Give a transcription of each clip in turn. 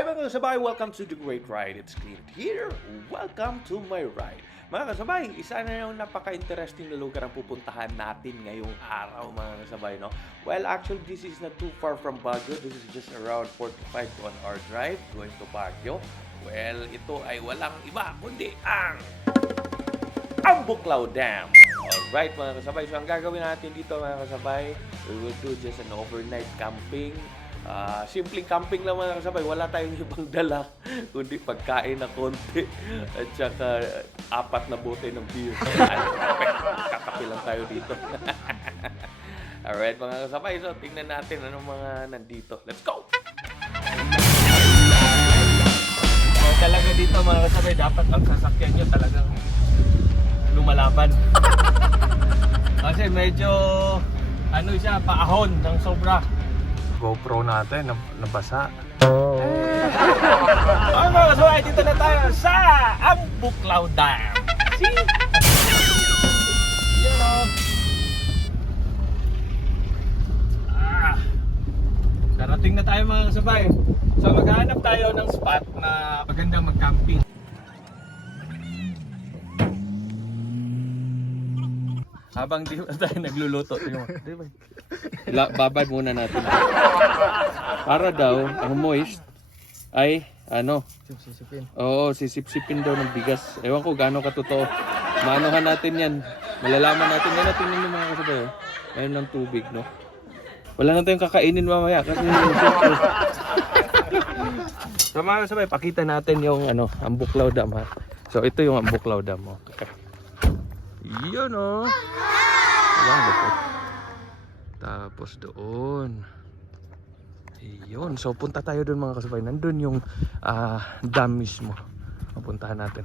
Hi mga kasabay! Welcome to The Great Ride. It's Clint here. Welcome to my ride. Mga kasabay, isa na yung napaka-interesting na lugar ang pupuntahan natin ngayong araw mga kasabay, no? Well, actually, this is not too far from Baguio. This is just around 45 to 1 hour drive going to Baguio. Well, ito ay walang iba kundi ang Buklaw Dam. Alright mga kasabay, so ang gagawin natin dito mga kasabay, we will do just an overnight camping. Simpleng camping lang mga kasabay, wala tayong ibang dala kundi pagkain na konti at saka 4 na bote ng beer. Kakape lang tayo dito. Alright mga kasabay, so tingnan natin anong mga nandito. Let's go! Talaga dito mga kasabay, dapat ang sasakyan nyo talagang lumalaban. Kasi medyo ano siya, paahon ng sobra. GoPro natin, nabasa. Okay mga kasabay, dito na tayo sa Buklaw Dam. See? Yan o. Darating na tayo mga kasabay. So maghahanap tayo ng spot na magandang mag-camping. Habang di ba tayo nagluluto, babad muna natin. Para daw, ang moist ay ano? Sisipsipin. Oo, sisipsipin daw ng bigas. Ewan ko gaano katotoo. Maanuhan natin yan. Malalaman natin yan. Tingnan nyo mga kasabay. Mayroon ng tubig, no? Wala na tayong kakainin mamaya kasi so mga kasabay, pakita natin yung ano, ang Buklaw Dam ha. So ito yung ang Buklaw Dam. Okay. Yun o. Tapos doon. Yun. So punta tayo doon mga kasabay. Nandun yung dam mismo. Mapuntahan natin.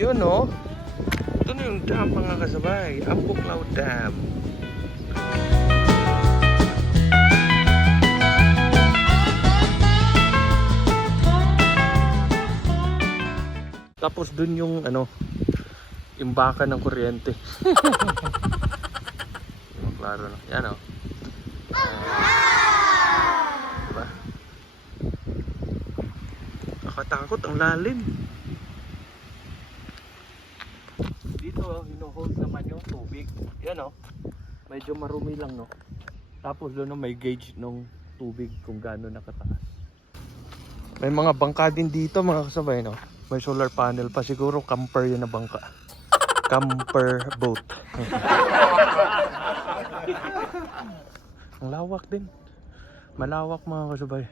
Yun o. Ito na yung dam mga kasabay. Ang Buklaw Dam. Tapos dun yung ano, imbaka ng kuryente. Klaro na. Yan o. Diba? Nakatakot, ang lalim. Dito, hino-hold naman yung tubig. Yan o. Medyo marumi lang, no? Tapos doon may gauge ng tubig kung gaano nakataas. May mga bangka din dito mga kasabay, no? May solar panel pa. Siguro camper yun na bangka. Camper boat. Ang lawak din. Malawak mga kasabay.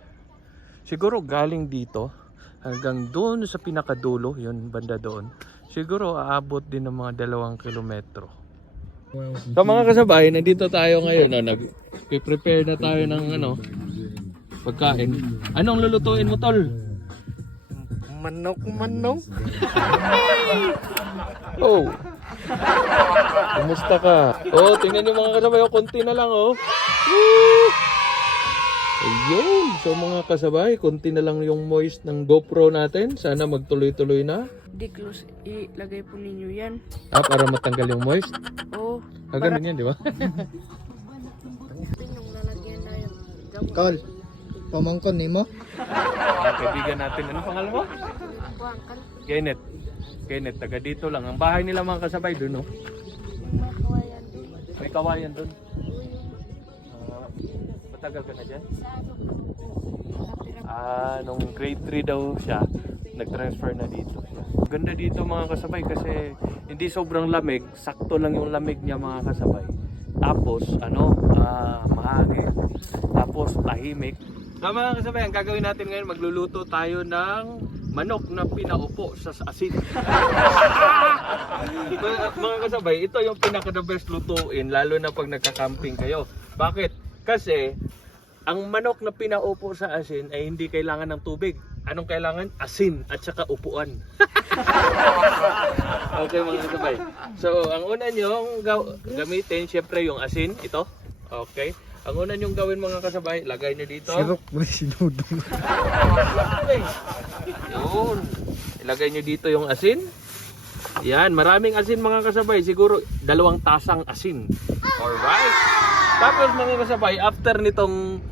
Siguro galing dito hanggang doon sa pinakadulo, yun banda doon. Siguro aabot din ng mga 2 kilometro. So mga kasabay, nandito tayo ngayon. Nag-prepare na tayo ng ano, pagkain. Anong lulutuin mo, tol? Manok. Oh. Kumusta ka? Oh, tingnan niyo mga kasabay, konti na lang oh. Woo! Ayun, so mga kasabay, konti na lang yung moist ng GoPro natin. Sana magtuloy-tuloy na. Di close, ilagay po ninyo yan. Para matanggal yung moist? Oo. Ganun yan, di ba? Yung lalagyan na yung gamot. Call. Pamangkon ni mo? Kaibigan natin. Ano pangalan mo? Buangkan. Kenneth, taga dito lang. Ang bahay nila mga kasabay doon, no? May kawayan din. May kawayan doon. Matagal ka na dyan? Sa ano? Nung grade 3 daw siya, nag-transfer na dito siya. Ganda dito mga kasabay kasi hindi sobrang lamig, sakto lang yung lamig niya mga kasabay. Tapos mahangin. Tapos tahimik. So mga kasabay, ang gagawin natin ngayon, magluluto tayo ng manok na pinaupo sa asin. Mga kasabay, ito yung pinaka-the best lutuin lalo na pag nagka-camping kayo. Bakit? Kasi ang manok na pinaupo sa asin ay hindi kailangan ng tubig. Anong kailangan? Asin at saka upuan. Okay mga kasabay. So, ang una nyong gamitin, syempre yung asin, ito. Okay. Ang una nyong gawin mga kasabay, lagay nyo dito. Sirok mo sinudong. Okay. Yun. Ilagay nyo dito yung asin. Yan, maraming asin mga kasabay. Siguro 2 tasang asin. Alright. Tapos mga kasabay, after nitong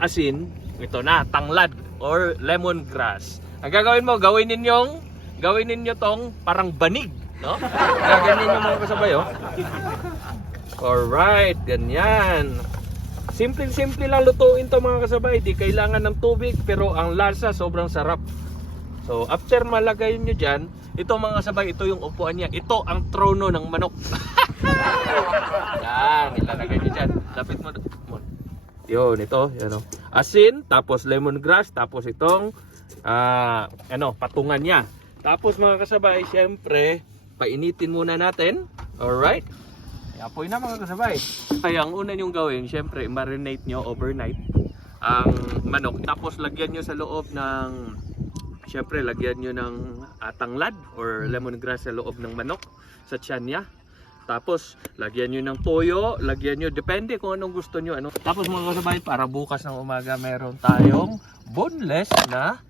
asin, ito na, tanglad or lemongrass. Ang gagawin mo, gawin ninyo tong parang banig, no? Gaganyan nyo mga kasabay, oh. Alright, ganyan. Simple-simple lang lutuin to mga kasabay. Di kailangan ng tubig, pero ang lasa sobrang sarap. So, after malagay nyo dyan, ito mga kasabay, ito yung upuan niya. Ito ang trono ng manok. Yan, ilalagay nyo dyan. Lapit mo. Yun, ito. Yan, oh. Asin, tapos lemongrass, tapos itong patungan niya. Tapos mga kasabay, syempre, painitin muna natin. Alright? Apoy na mga kasabay. Kaya ang una nyong gawin, syempre, marinate nyo overnight ang manok. Tapos lagyan nyo sa loob ng, syempre, lagyan nyo ng tanglad or lemongrass sa loob ng manok, sa tiyan niya. Tapos, lagyan nyo ng toyo, lagyan nyo, depende kung anong gusto nyo. Ano. Tapos mga kasabay, para bukas ng umaga, meron tayong boneless na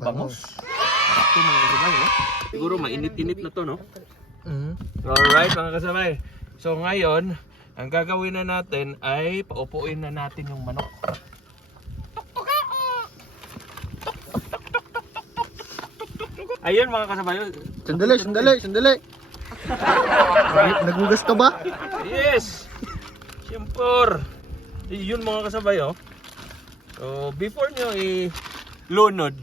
bangus. Ito mga kasabay, no? Siguro mainit-init na to, no? Alright mga kasabay. So ngayon, ang gagawin na natin ay paupuin na natin yung manok. Ayun mga kasabay. Sandali. Nagugas ka ba? Yes! Siyempre. Yun mga kasabay, oh. So before nyo lunod.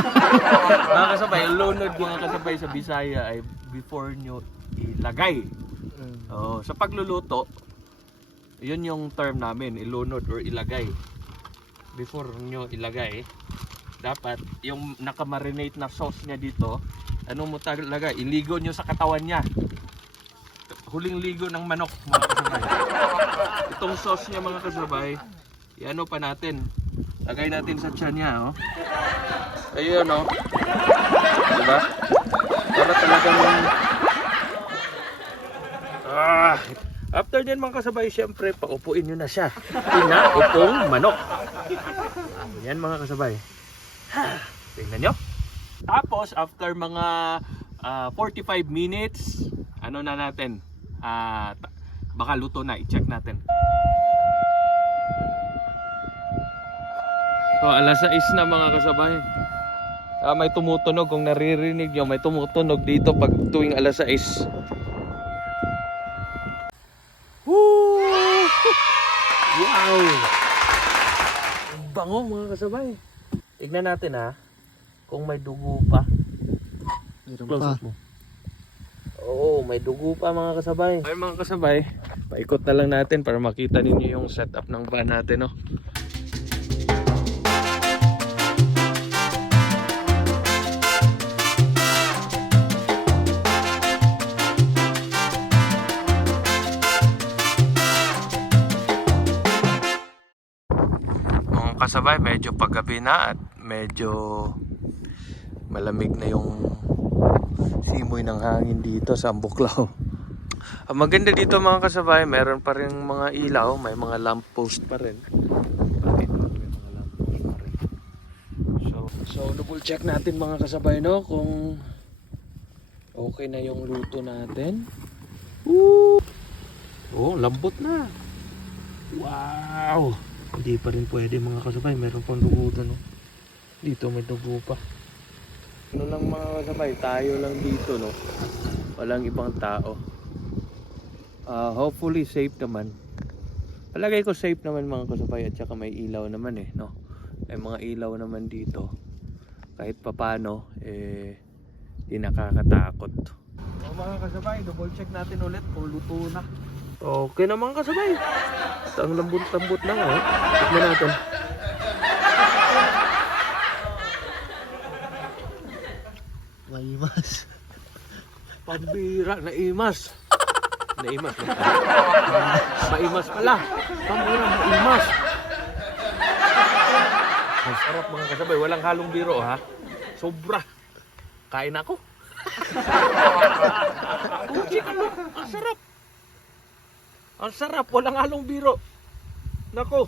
Mga kasabay, lunod mga kasabay sa Bisaya ay before nyo ilagay. Sa pagluluto, yun yung term namin, ilunod or ilagay. Before nyo ilagay, dapat yung nakamarinate na sauce niya dito, ano mo talaga, iligo nyo sa katawan niya. Huling ligo ng manok mga kasabay. Itong sauce niya mga kasabay, i-ano pa natin, lagay natin sa tiyan niya, oh. Ayun, oh. Diba? Para talagang after din mga kasabay, syempre paupuin nyo na siya. Pinaupong manok. Yan mga kasabay. Tingnan nyo. Tapos after mga 45 minutes, ano na natin, baka luto na, i-check natin. So alas 6 na mga kasabay. May tumutunog, kung naririnig nyo, may tumutunog dito pag tuwing alas 6. Woo! Wow! Bango mga kasabay. Tignan natin ha, kung may dugo pa. Meron Close pa. up mo. Oo, may dugo pa mga kasabay. Ay mga kasabay, paikot na lang natin para makita ninyo yung setup ng van natin, no? Kasabay, medyo paggabi na at medyo malamig na yung simoy ng hangin dito sa Ambuklaw. Ang maganda dito mga kasabay, meron pa rin mga ilaw, may mga lamppost pa rin. May mga lamppost pa rin. So double check natin mga kasabay, no, kung okay na yung luto natin. Woo! Oh, lambot na. Wow! Hindi pa rin pwede mga kasabay, meron pang dugo doon, no? Dito may dugo pa. Ano lang mga kasabay, tayo lang dito, no? Walang ibang tao. Hopefully safe naman. Palagay ko safe naman mga kasabay, at saka may ilaw naman no? May mga ilaw naman dito. Kahit papano, di nakakatakot. O mga kasabay, double check natin ulit kung luto na. Okay naman kasabay. At ang lambot-lambot lang, oh. Tignan natin. Maimas. Pambira, naimas. Naimas. Maimas pala. Pambira, naimas. Ang sarap mga kasabay. Walang halong biro, ha. Sobra. Kain ako. Sarap! Ang sarap, walang halong biro. Nako.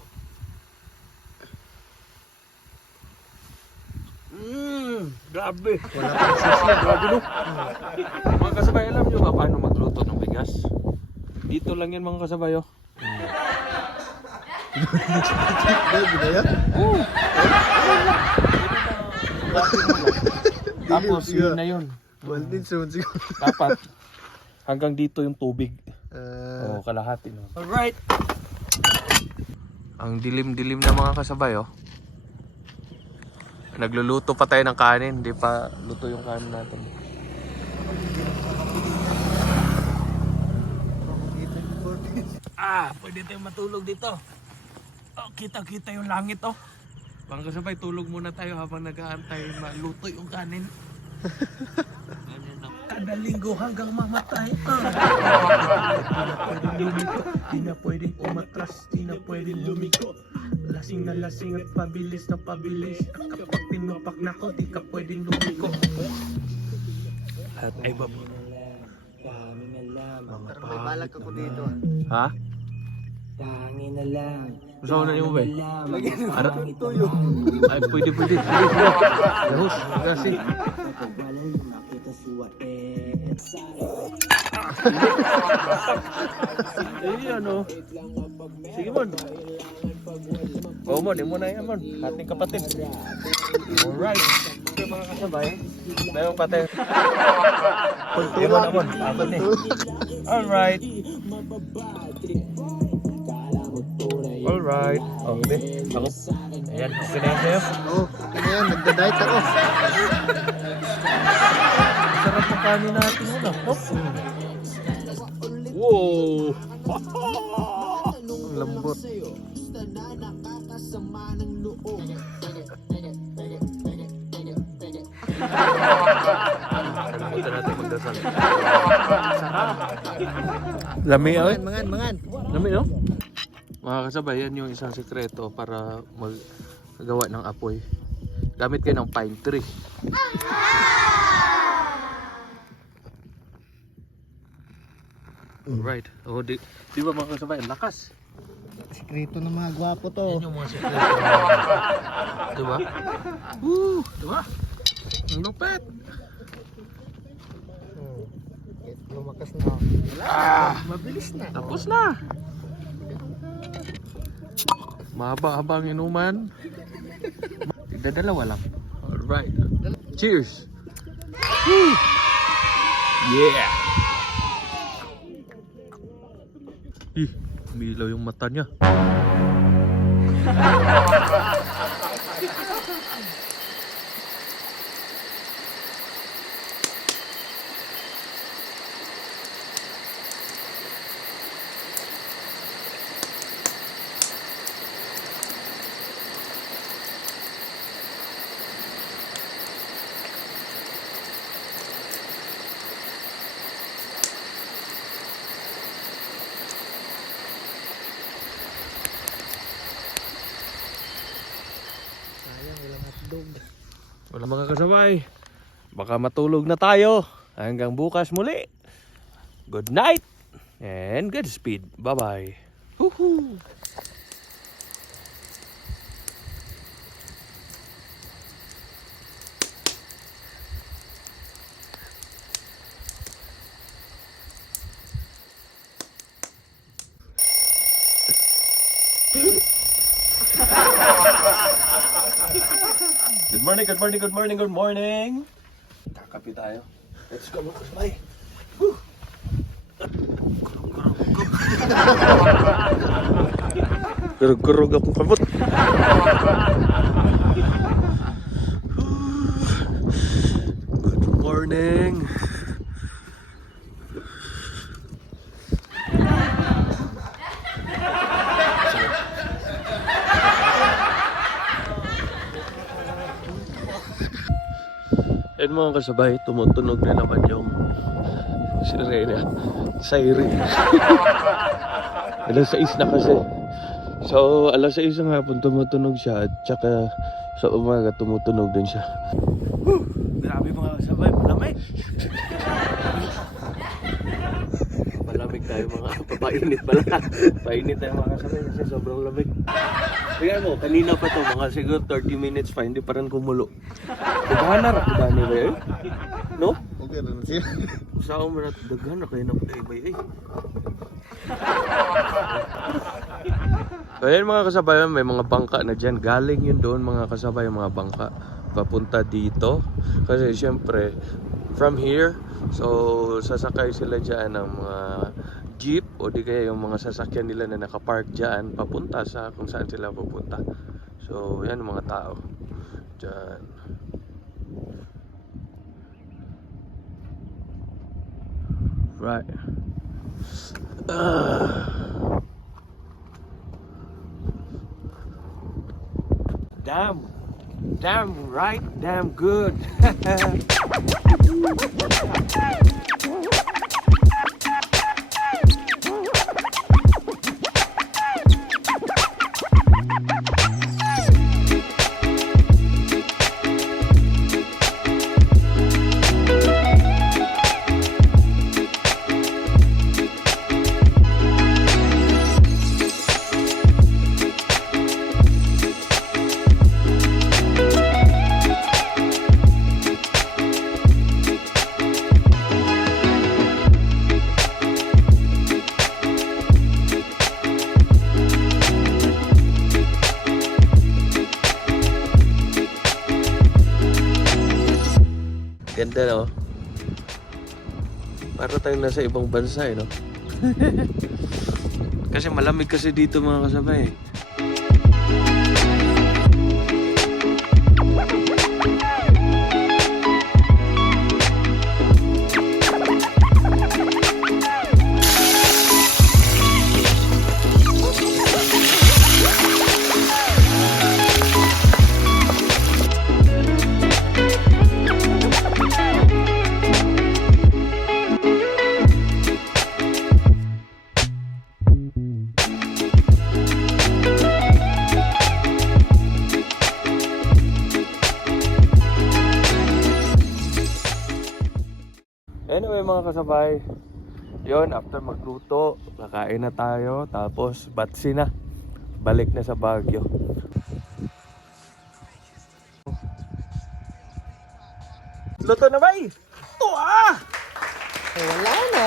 Grabe. Wala pang sisya. Grabe no. Mga kasabay, alam nyo ba paano magluto ng bigas? Dito lang yan mga kasabay oh. Grabe na yan. Tapos Dili, yun na yun. Well, din soon siguro. Dapat hanggang dito yung tubig. Ah, Kalahati no. Alright. Ang dilim-dilim na mga kasabay oh. Nagluluto pa tayo ng kanin, hindi pa luto yung kanin natin. Pwede tayong matulog dito. Kita-kita yung langit oh. Mga kasabay, tulog muna tayo habang nag-aantay maluto yung kanin. Kada linggo hanggang mamatay. Di na pwedeng umatras, di na pwedeng lumiko. Lasing na lasing at pabilis na pabilis. Kapag tinupak na ko, di ka pwedeng lumiko. At ay baba. pero may balak ako dito. Ha? Tangin na lang. Gusto ko na yung ube? Ano? Tuyo. Ay, pwede. Lahos, kasi. Pagbalan mo makita si Waet. Eh, ano? Sige, Mon. Oo, Mon. Di mo na yan, Mon. Ating kapatid. Alright. Okay, mga kasabay. Mayroon pa tayo. Di mo na, Mon. Kapatid. Alright. Alright. Okay. Ako. Ayan. Okay na yan sa'yo. Oh, okay na yan. Nagda-diet ako. Sarap ng kanin natin muna. No? Wow! Ang lambot. Kalimutan natin magdasal. Lami, oy. Mangan. Lami, no? Mga kasabay, yan yung isang sekreto para magawa ng apoy. Gamit kayo ng pine tree. Alright. Oh, di ba mga kasabay, ang lakas. Sikreto ng mga gwapo to. Yan yung mga sekreto. Diba? Diba? Ang lupet. Lumakas na. Mabilis na. Tapos na. Mahaba-haba ang inuman. Dadalawa lang. Alright. Cheers. Woo! Yeah. Umilaw yung mata niya. Sayang, walang hotdog. Wala mga kasabay. Baka matulog na tayo. Hanggang bukas muli. Good night and good speed. Bye-bye. Woohoo! Good morning. Kakapi tayo. Let's go mga kasabay. Kurog-kurog akong kabot. Good morning. Yan mga kasabay, tumutunog na naman yung sirena. Siren. Alas 6 na kasi. So, alas 6 ng hapon tumutunog siya at saka sa umaga tumutunog din siya. Grabe mga kasabay, malamig. tayo mga papainit pala. Painit tayo mga kasabay kasi sobrang lamig. Tingnan mo, kanina pa to, mga siguro 30 minutes pa, hindi pa rin kumulo. Daghan na ba yun? No? Okay na siya. Usaw mo na daghan na kayo ng ibay eh. So yan mga kasabay, may mga bangka na dyan. Galing yun doon mga kasabay, mga bangka. Papunta dito. Kasi syempre, from here, so sasakay sila dyan ng mga jeep o di kaya yung mga sasakyan nila na nakapark dyan papunta sa kung saan sila pupunta. So yan mga tao dyan. Right. Damn right, damn good. Ganda no? Para tayong nasa ibang bansa eh no? Kasi malamig kasi dito mga kasabay eh. Anyway mga kasabay, yon after magluto, kakain na tayo, tapos batsi na, balik na sa Baguio. Luto na ba? Oh ah! Wala na.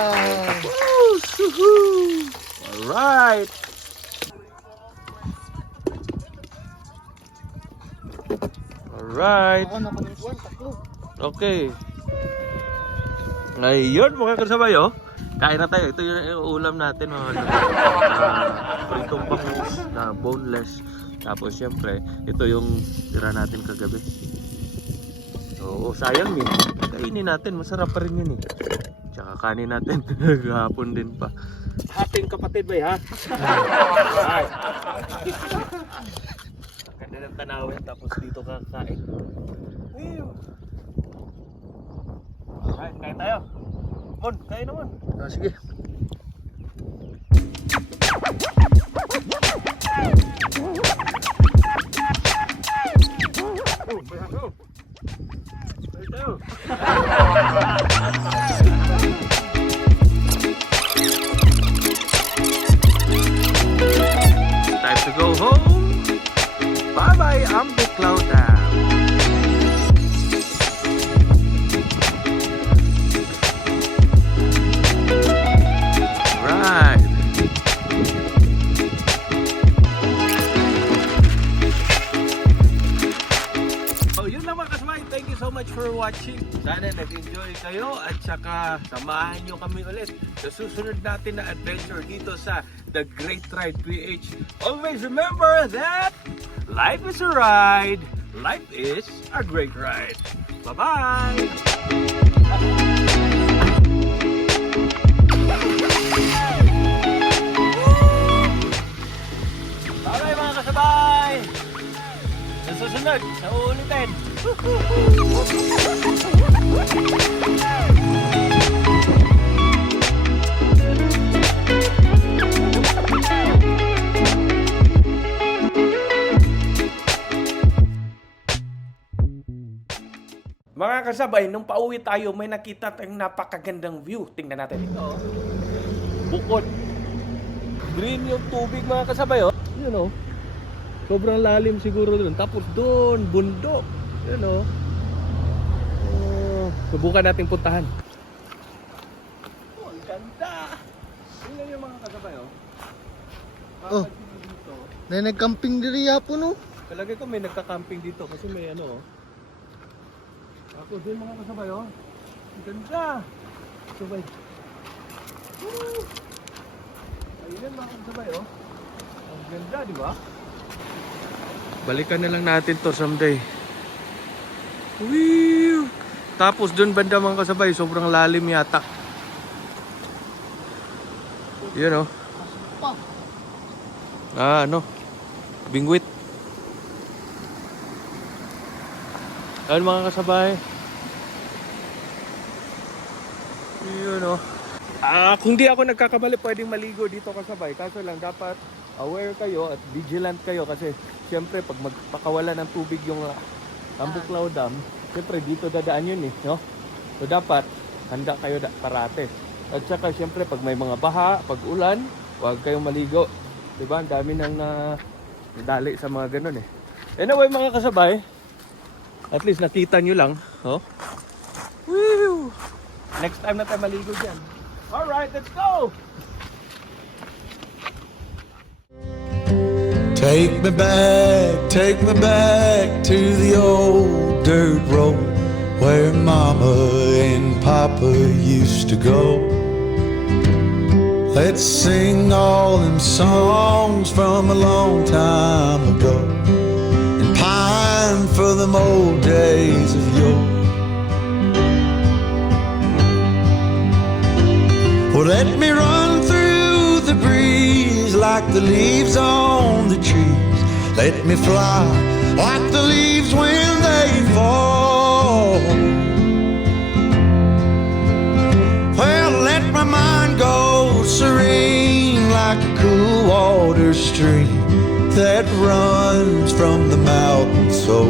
Alright! Alright! Ako na ko ng kuwan, tatlo. Okay. Ngayon mga kasabay oh, kain na tayo. Ito yung ulam natin mga kasabay. Pritong bangus na boneless. Tapos syempre, ito yung tira natin kagabi. Oo, sayang yun. Kainin natin, masarap pa rin yun eh. Tsaka kanin natin, gahapon din pa. Ating kapatid ba ha? Alright. Ganda ng tanawin, tapos dito kakain. Alright, kain tayo. Mon, kain naman. Ah, sige. Kain tayo. Time to go home. Bye-bye, I'm the Cloud Dam. Right. Oh, yun lang mga kasabay. Thank you so much for watching. Sana nag-enjoy kayo at saka samahan nyo kami ulit sa susunod natin na adventure dito sa The Great Ride PH. Always remember that life is a ride. Life is a great ride. Bye-bye! Bye-bye mga kasabay! Sa susunod, sa uulitin! Mga kasabay, nung pauwi tayo, may nakita tayong napakagandang view. Tingnan natin ito. bukod. Green yung tubig mga kasabay, oh. Yun, oh. Sobrang lalim siguro doon. Tapos doon, bundok. Yun, oh. Oh, subukan natin puntahan. Oh, ang ganda. Tingnan yung mga kasabay, oh. Oh. Dito. Na nagcamping diri po no. Palagay ko may nagka-camping dito kasi may ano, oh. Ako din mga kasabay, oh. Ang ganda. Sabay. Woo! Ayun mga kasabay, oh. Ang ganda, di ba? Balikan na lang natin to someday. Woo! Tapos dun banda mga kasabay, sobrang lalim yata. Yun, oh. Ano? Bingwit. Ayun mga kasabay. Yun, oh. Kung di ako nagkakamali, pwedeng maligo dito kasabay. Kaso lang dapat aware kayo at vigilant kayo kasi siyempre pag magpakawala ng tubig yung Tambuklaw Dam, siyempre dito dadaan yun, no? So dapat handa kayo parate. At saka siyempre pag may mga baha, pag ulan, huwag kayong maligo. Diba? Ang dami nang nadali sa mga ganun, eh. Anyway mga kasabay, at least nakita nyo lang, oh. Woo! Next time na tayo maligo dyan. Alright, let's go! Take me back to the old dirt road where Mama and Papa used to go. Let's sing all them songs from a long time ago and pine for them old days of yore. Well, let me run through the breeze like the leaves on the trees. Let me fly like the leaves when they fall. Well, let my mind go serene like a cool water stream that runs from the mountain so